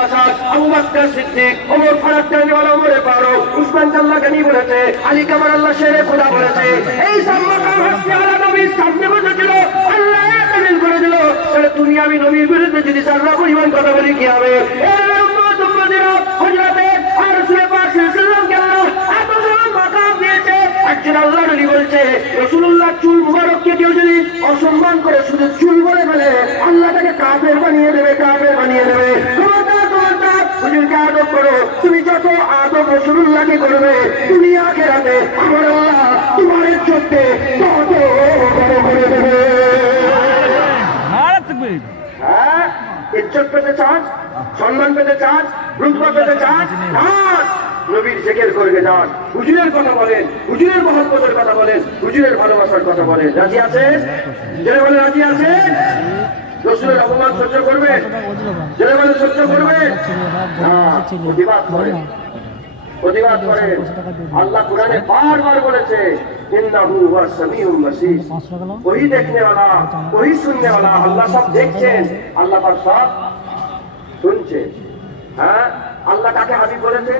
বাসার, আবু বকর সিদ্দিক, ওমর ফারুক রাদিয়াল্লাহু ওমর ফারুক, উসমান আল্লাহ গনি বলেছে, আলী কামার আল্লাহ শেরে খোদা বলেছে। এই সব মাকাম হচ্ছে আলা নবীর সামনে বসেছিল, আল্লাহ তামিল করে দিল। তাহলে তুমি আমি নবীর বিরুদ্ধে যদি সাল্লাহ পরিমাণ কথা বলি কি হবে? এই উম্মত উম্মতিরা হযরতে আর রাসূল পাক সাল্লাল্লাহু আলাইহি ওয়াসাল্লাম এত বড় মাকাম দিয়েছে। একজন আল্লাহর নবী বলছে রাসূলুল্লাহ চুল মুবারককে কেউ যদি অসম্মান করে শুধু চুল বলে ফেলে, আল্লাহ তাকে কাফের বানিয়ে দেবে, কাফের বানিয়ে দেবে। খবরদার হুজুরকে আদব করো। তুমি যত আদব রাসূলুল্লাহকে করবে, তুমি আখিরাতে আমার আল্লাহ তোমার ইজ্জতকে তত বড় করে দেবে। হ্যাঁ, ইজ্জত পেতে চান, সম্মান পেতে চান, রুতবা পেতে চান, নবীর জিকির করবে যান, হুজুরের কথা বলেন, হুজুরের মহব্বতের কথা বলেন, হুজুরের ভালোবাসার কথা বলেন। রাজি আছেন? যারা বলে রাজি আছেন? রাসূলের অপমান সহ্য করবে? যারা বলে সহ্য করবে? প্রতিবাদ করে, প্রতিবাদ করে। আল্লাহ কুরআনে বারবার বলেছে ইন্নাহু হুয়াস সামিউল বাসীর, ওহি দেখনে वाला, ওহি শুননে वाला। আল্লাহ সব দেখছেন, আল্লাহ সব শুনছে। হ্যাঁ, আল্লাহ কাকে হাবিব বলেছে?